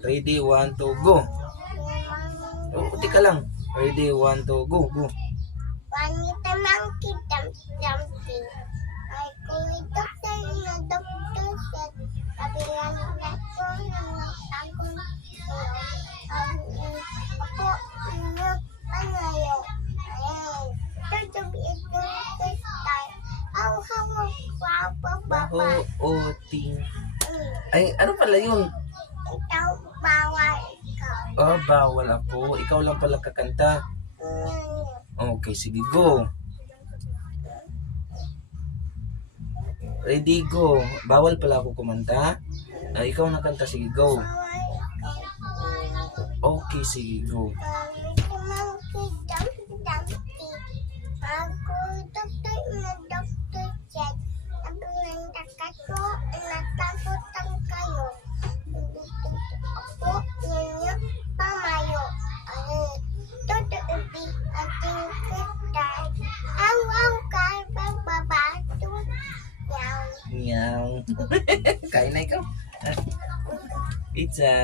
Ready, 1, 2, go. Oh, tika lang. Ready, 1, 2, go, go. Wanita monkey dumping. Ay kulitok sa ina doktor set. Kabilang na ko ng ako inyo panayo. Ayan. Tutub ito kristal. Ang hamok Baho, baba. oting. Ay, ano pala yun? Ikaw bawal ikaw. Oh, bawal ako. Ikaw lang pala kakanta. Okay, sige, go. Ready, go. Bawal pala ako kumanta. Ikaw nakanta, sige, go. Okay, sige, go. Ako doktor na doktor chat. Ang nandakat ko, natakutan kayo. Ako ninyo pamayo. Toto ubi ating kristal. Aw ka babato. Yaw. Meow. Kain na ikaw. Pizza.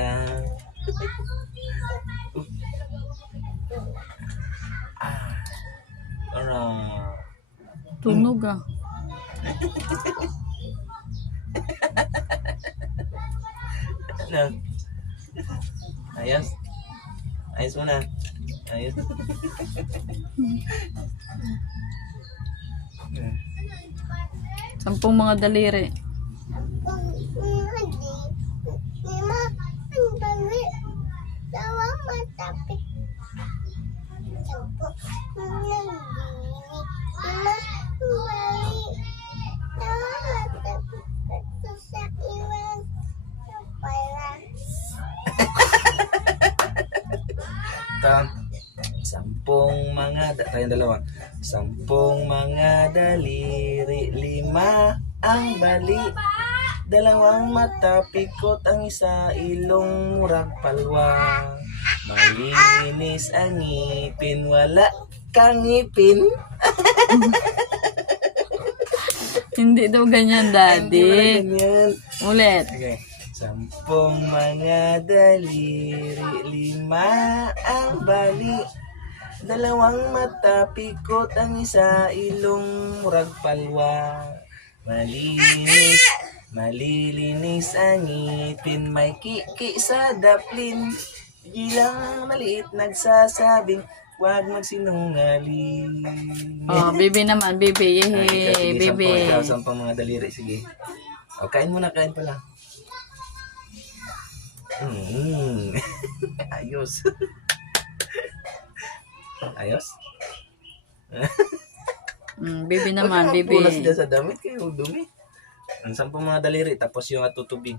Ano? Tunog ah. Ano? Ayos? Ayos mo na? Ayos? Sampung mga daliri. Lima, ang dali. Dawa matapik. Sampo, lima, bali. Dawa matapik. Ito sa iwan. Pala. Sampung mga tayong dalawa. Sampung mga daliri, 5 ang bali. 2 mata pikot, ang isa ilong murag palwa. Malinis ang ngipin, wala kang ngipin. Hindi daw ganyan, Hindi daddy. wala ganyan. Ulit. Okay. Sampung mga daliri, 5 ang bali. 2 mata pikot, ang isa ilong murag palwa. Malinis, malilinis ang ngipin, may kiki sa daplin. Gilang maliit nagsasabing, huwag magsinungaling. Oh, bibi naman, bibi. Ikaw, Yehey, sige, bibi. sampung mga daliri, sige. O, kain muna, kain pala. Ayos. Ayos? Bibi naman, Huwag bibi. kang pulas dyan sa damit, kayo dumi. Ang 10 mga daliri, tapos yung atutubig.